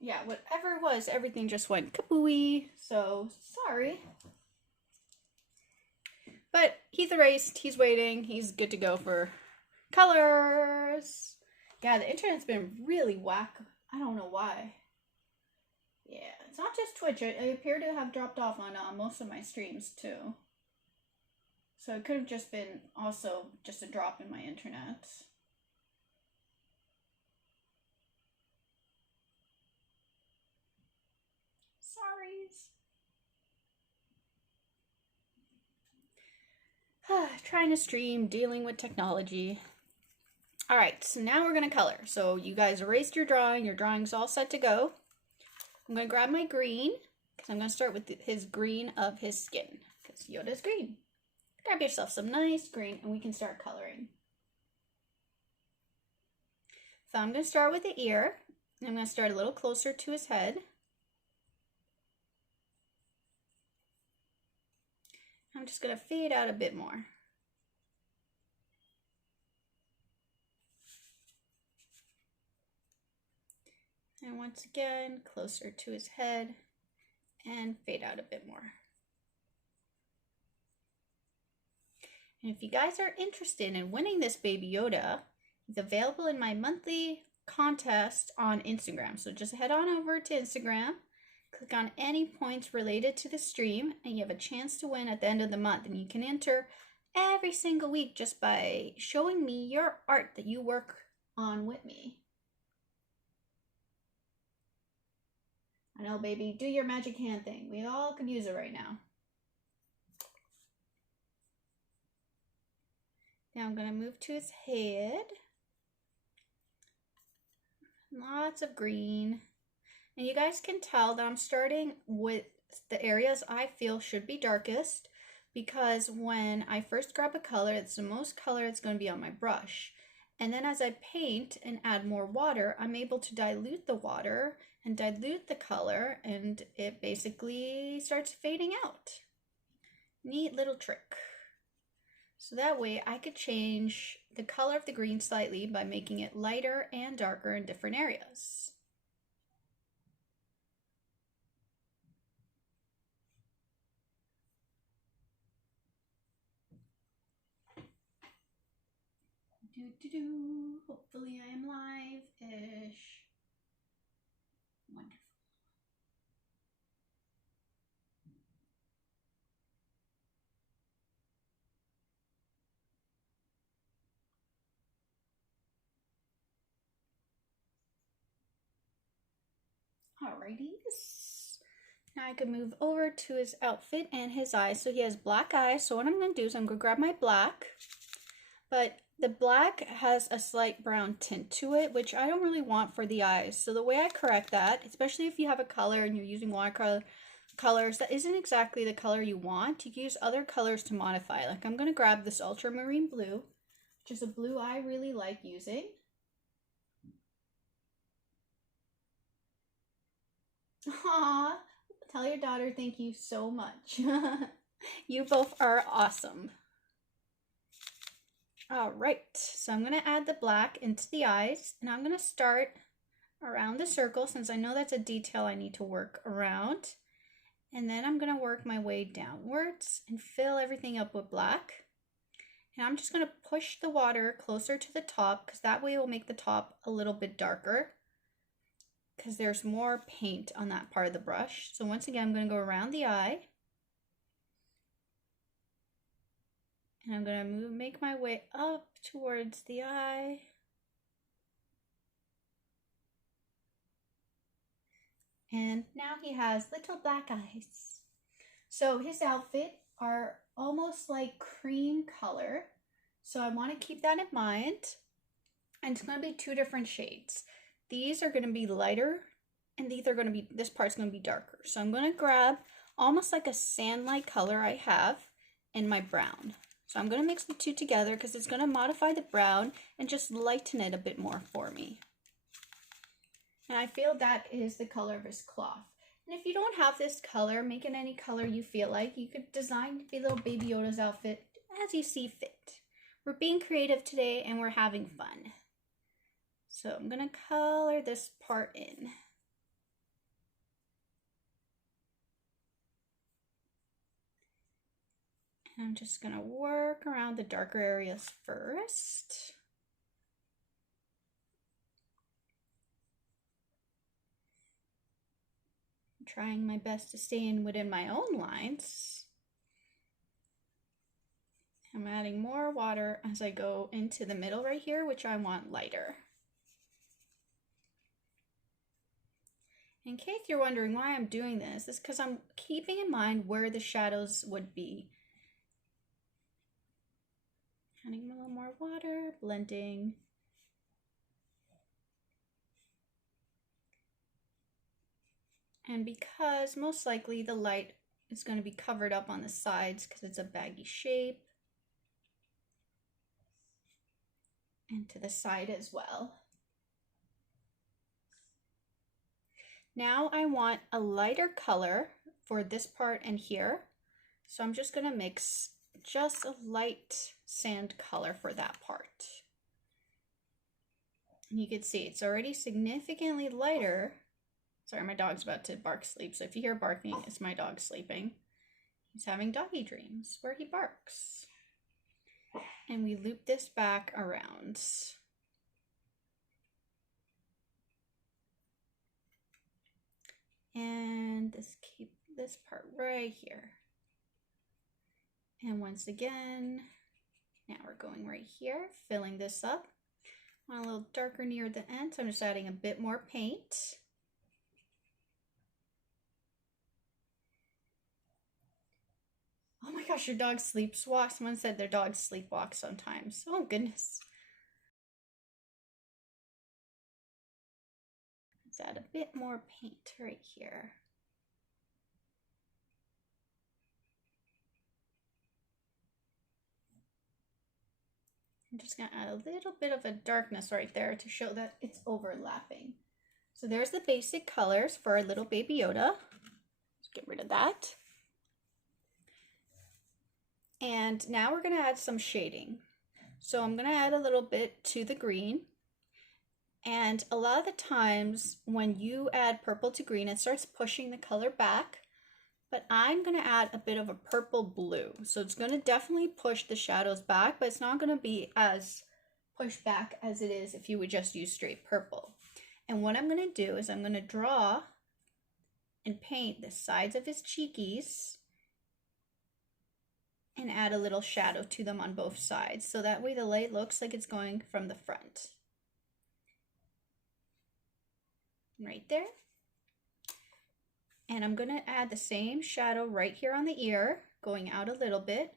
yeah, whatever it was, everything just went kabooey. So sorry. But he's erased. He's waiting. He's good to go for colors. Yeah, the internet's been really whack. I don't know why. Yeah, it's not just Twitch. I appear to have dropped off on most of my streams too. So it could have just been also just a drop in my internet. Sorries. Trying to stream, dealing with technology. Alright, so now we're going to color. So you guys erased your drawing's all set to go. I'm going to grab my green, because I'm going to start with his green of his skin, because Yoda's green. Grab yourself some nice green, and we can start coloring. So I'm going to start with the ear. I'm going to start a little closer to his head. I'm just going to fade out a bit more. And once again, closer to his head and fade out a bit more. And if you guys are interested in winning this Baby Yoda, it's available in my monthly contest on Instagram. So just head on over to Instagram, click on any points related to the stream, and you have a chance to win at the end of the month. And you can enter every single week just by showing me your art that you work on with me. I know, baby, do your magic hand thing. We all could use it right now. Now I'm going to move to his head. Lots of green. And you guys can tell that I'm starting with the areas I feel should be darkest, because when I first grab a color, it's the most color it's going to be on my brush. And then as I paint and add more water, I'm able to dilute the water and dilute the color, and it basically starts fading out. Neat little trick. So that way I could change the color of the green slightly by making it lighter and darker in different areas. Hopefully I am live-ish. Wonderful. Alrighties. Now I can move over to his outfit and his eyes. So he has black eyes. So what I'm going to do is I'm going to grab my black. But the black has a slight brown tint to it, which I don't really want for the eyes. So the way I correct that, especially if you have a color and you're using watercolor colors that isn't exactly the color you want, you can use other colors to modify. Like I'm going to grab this ultramarine blue, which is a blue I really like using. Aww, tell your daughter thank you so much. You both are awesome. All right, so I'm gonna add the black into the eyes, and I'm gonna start around the circle since I know that's a detail I need to work around. And then I'm gonna work my way downwards and fill everything up with black. And I'm just gonna push the water closer to the top, because that way it will make the top a little bit darker, because there's more paint on that part of the brush. So once again, I'm gonna go around the eye. And I'm going to make my way up towards the eye. And now he has little black eyes. So his outfit are almost like cream color. So I want to keep that in mind. And it's going to be two different shades. These are going to be lighter, and these are going to be, this part's going to be darker. So I'm going to grab almost like a sand-like color I have in my brown. So I'm going to mix the two together because it's going to modify the brown and just lighten it a bit more for me. And I feel that is the color of his cloth. And if you don't have this color, make it any color you feel like. You could design the little Baby Yoda's outfit as you see fit. We're being creative today and we're having fun. So I'm going to color this part in. I'm just gonna work around the darker areas first. I'm trying my best to stay in within my own lines. I'm adding more water as I go into the middle right here, which I want lighter. In case you're wondering why I'm doing this, it's because I'm keeping in mind where the shadows would be. Adding a little more water, blending. And because most likely the light is going to be covered up on the sides because it's a baggy shape. And to the side as well. Now I want a lighter color for this part and here. So I'm just going to mix just a light sand color for that part. And you can see it's already significantly lighter. Sorry, my dog's about to bark sleep. So if you hear barking, it's my dog sleeping. He's having doggy dreams where he barks. And we loop this back around. And keep this part right here. And once again, now we're going right here, filling this up. I want a little darker near the end, so I'm just adding a bit more paint. Oh my gosh, your dog sleepwalks. Someone said their dog sleepwalks sometimes. Oh goodness. Let's add a bit more paint right here. I'm just going to add a little bit of a darkness right there to show that it's overlapping. So there's the basic colors for our little Baby Yoda. Let's get rid of that. And now we're going to add some shading. So I'm going to add a little bit to the green. And a lot of the times when you add purple to green, it starts pushing the color back. But I'm going to add a bit of a purple blue. So it's going to definitely push the shadows back, but it's not going to be as pushed back as it is if you would just use straight purple. And what I'm going to do is I'm going to draw and paint the sides of his cheekies and add a little shadow to them on both sides. So that way the light looks like it's going from the front. Right there. And I'm going to add the same shadow right here on the ear, going out a little bit.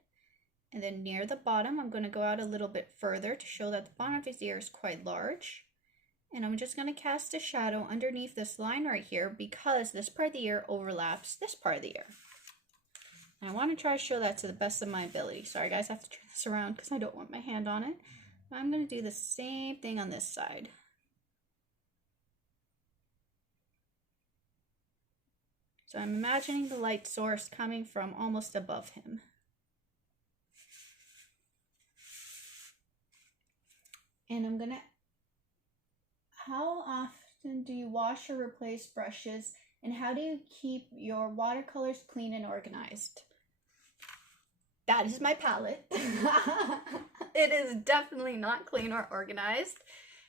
And then near the bottom, I'm going to go out a little bit further to show that the bottom of his ear is quite large. And I'm just going to cast a shadow underneath this line right here because this part of the ear overlaps this part of the ear. And I want to try to show that to the best of my ability. Sorry guys, I have to turn this around because I don't want my hand on it. But I'm going to do the same thing on this side. So I'm imagining the light source coming from almost above him. And I'm gonna, how often do you wash or replace brushes? And how do you keep your watercolors clean and organized? That is my palette. It is definitely not clean or organized.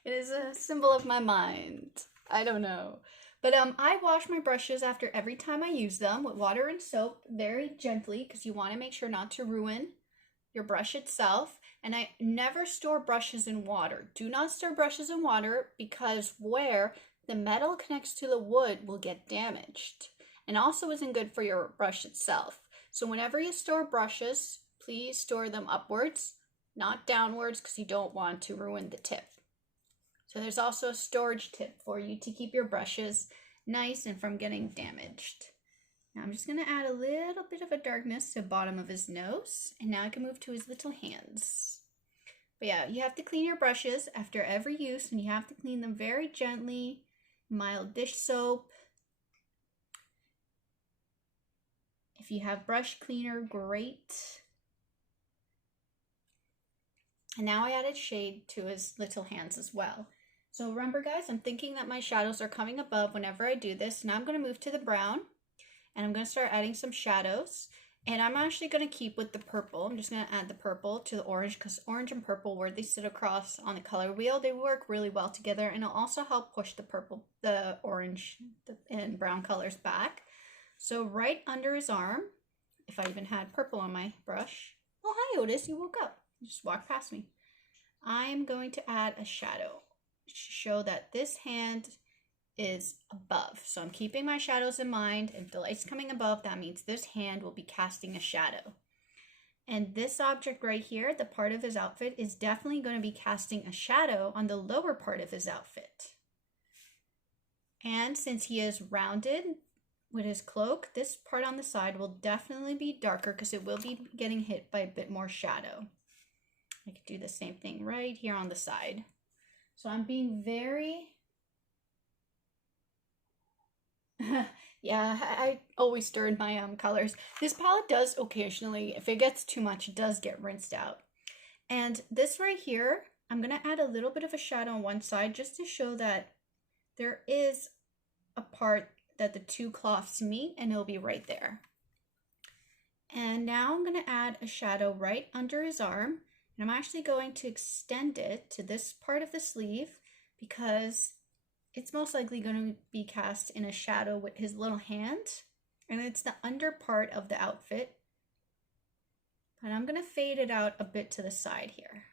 It is a symbol of my mind. I don't know. But I wash my brushes after every time I use them with water and soap very gently because you want to make sure not to ruin your brush itself. And I never store brushes in water. Do not store brushes in water because where the metal connects to the wood will get damaged and also isn't good for your brush itself. So whenever you store brushes, please store them upwards, not downwards because you don't want to ruin the tip. So there's also a storage tip for you to keep your brushes nice and from getting damaged. Now I'm just going to add a little bit of a darkness to the bottom of his nose. And now I can move to his little hands. But yeah, you have to clean your brushes after every use and you have to clean them very gently. Mild dish soap. If you have brush cleaner, great. And now I added shade to his little hands as well. So remember guys, I'm thinking that my shadows are coming above whenever I do this. Now I'm going to move to the brown and I'm going to start adding some shadows. And I'm actually going to keep with the purple. I'm just going to add the purple to the orange because orange and purple, where they sit across on the color wheel, they work really well together, and it'll also help push the orange and brown colors back. So right under his arm, if I even had purple on my brush. Oh, hi Otis, you woke up. You just walked past me. I'm going to add a shadow to show that this hand is above. So I'm keeping my shadows in mind. If the light's coming above, that means this hand will be casting a shadow. And this object right here, the part of his outfit, is definitely going to be casting a shadow on the lower part of his outfit. And since he is rounded with his cloak, this part on the side will definitely be darker because it will be getting hit by a bit more shadow. I could do the same thing right here on the side. So I'm being very yeah, I always stir in my colors. This palette does occasionally, if it gets too much, it does get rinsed out. And this right here, I'm going to add a little bit of a shadow on one side just to show that there is a part that the two cloths meet, and it'll be right there. And now I'm going to add a shadow right under his arm, and I'm actually going to extend it to this part of the sleeve because it's most likely going to be cast in a shadow with his little hand, and it's the under part of the outfit. And I'm going to fade it out a bit to the side here.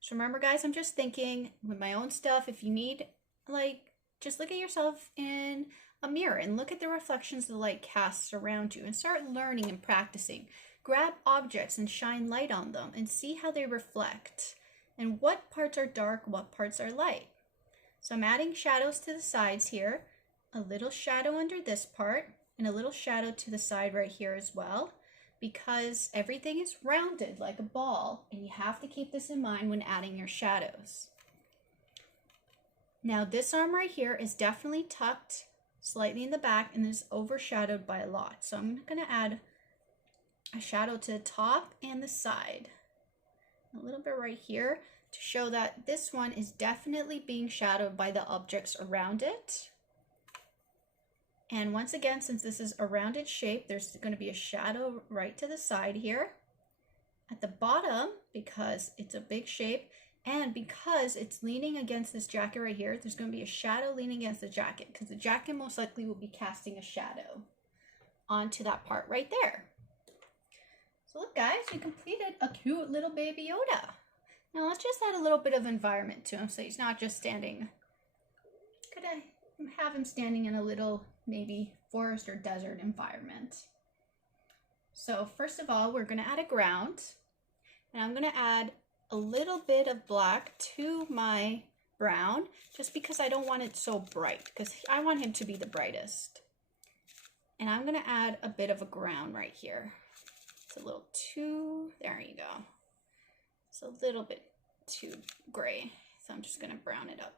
So remember guys, I'm just thinking with my own stuff, if you need, like, just look at yourself in a mirror and look at the reflections the light casts around you and start learning and practicing. Grab objects and shine light on them and see how they reflect and what parts are dark, what parts are light. So I'm adding shadows to the sides here, a little shadow under this part, and a little shadow to the side right here as well, because everything is rounded like a ball, and you have to keep this in mind when adding your shadows. Now this arm right here is definitely tucked slightly in the back and is overshadowed by a lot. So I'm going to add a shadow to the top and the side, a little bit right here, to show that this one is definitely being shadowed by the objects around it. And once again, since this is a rounded shape, there's going to be a shadow right to the side here. At the bottom, because it's a big shape, and because it's leaning against this jacket right here, there's going to be a shadow leaning against the jacket, because the jacket most likely will be casting a shadow onto that part right there. So look guys, we completed a cute little Baby Yoda. Now let's just add a little bit of environment to him so he's not just standing. Could I have him standing in a little maybe forest or desert environment? So first of all, we're going to add a ground, and I'm going to add a little bit of black to my brown just because I don't want it so bright, because I want him to be the brightest. And I'm going to add a bit of a ground right here. It's a little too, there you go. It's a little bit too gray, so I'm just going to brown it up.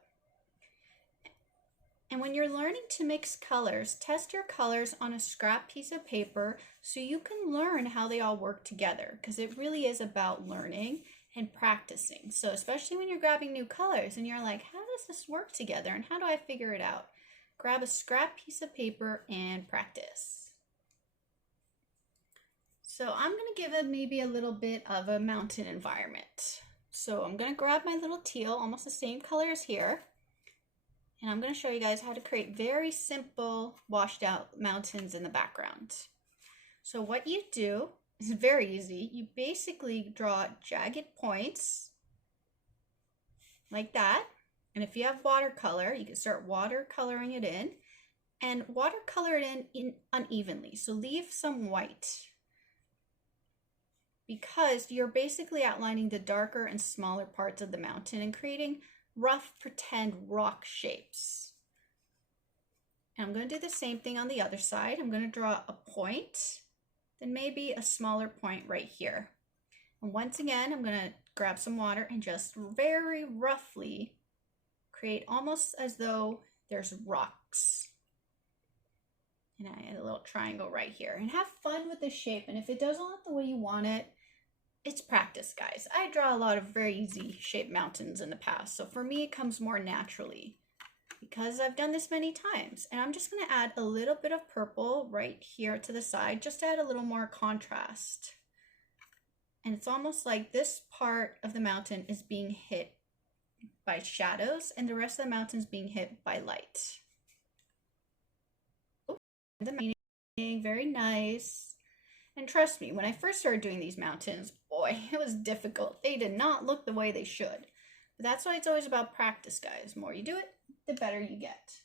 And when you're learning to mix colors, test your colors on a scrap piece of paper so you can learn how they all work together, because it really is about learning and practicing. So especially when you're grabbing new colors and you're like, how does this work together and how do I figure it out? Grab a scrap piece of paper and practice. So I'm going to give it maybe a little bit of a mountain environment. So I'm going to grab my little teal, almost the same color as here. And I'm going to show you guys how to create very simple washed out mountains in the background. So what you do is very easy. You basically draw jagged points like that. And if you have watercolor, you can start watercoloring it in. And watercolor it in unevenly. So leave some white, because you're basically outlining the darker and smaller parts of the mountain and creating rough pretend rock shapes. And I'm going to do the same thing on the other side. I'm going to draw a point, then maybe a smaller point right here. And once again, I'm going to grab some water and just very roughly create almost as though there's rocks. And I add a little triangle right here. And have fun with the shape. And if it doesn't look the way you want it, it's practice, guys. I draw a lot of very easy shaped mountains in the past. So for me, it comes more naturally because I've done this many times. And I'm just going to add a little bit of purple right here to the side, just to add a little more contrast. And it's almost like this part of the mountain is being hit by shadows and the rest of the mountain is being hit by light. Oh, the mountain, very nice. And trust me, when I first started doing these mountains, boy, it was difficult. They did not look the way they should. But that's why it's always about practice, guys. The more you do it, the better you get.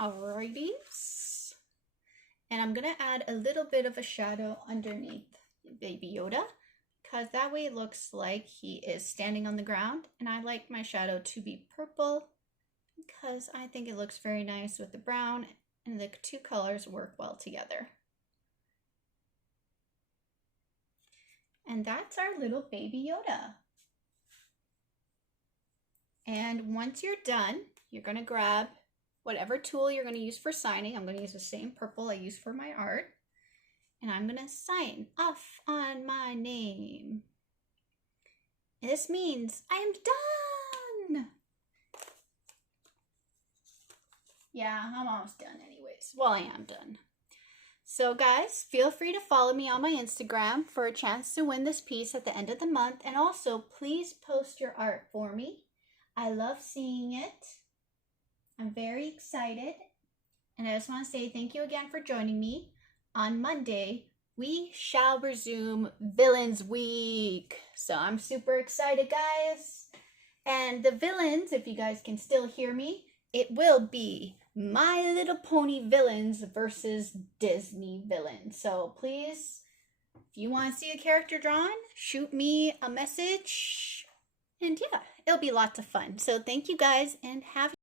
Alrighties. And I'm going to add a little bit of a shadow underneath Baby Yoda, because that way it looks like he is standing on the ground. And I like my shadow to be purple because I think it looks very nice with the brown, and the two colors work well together. And that's our little Baby Yoda. And once you're done, you're going to grab whatever tool you're going to use for signing. I'm going to use the same purple I use for my art. And I'm going to sign off on my name. And this means I am done. Yeah, I'm almost done anyways. Well, I am done. So guys, feel free to follow me on my Instagram for a chance to win this piece at the end of the month. And also, please post your art for me. I love seeing it. I'm very excited. And I just want to say thank you again for joining me. On Monday, we shall resume Villains Week. So I'm super excited, guys. And the villains, if you guys can still hear me, it will be My Little Pony villains versus Disney villains. So please, if you want to see a character drawn, shoot me a message. And yeah, it'll be lots of fun. So thank you guys, and have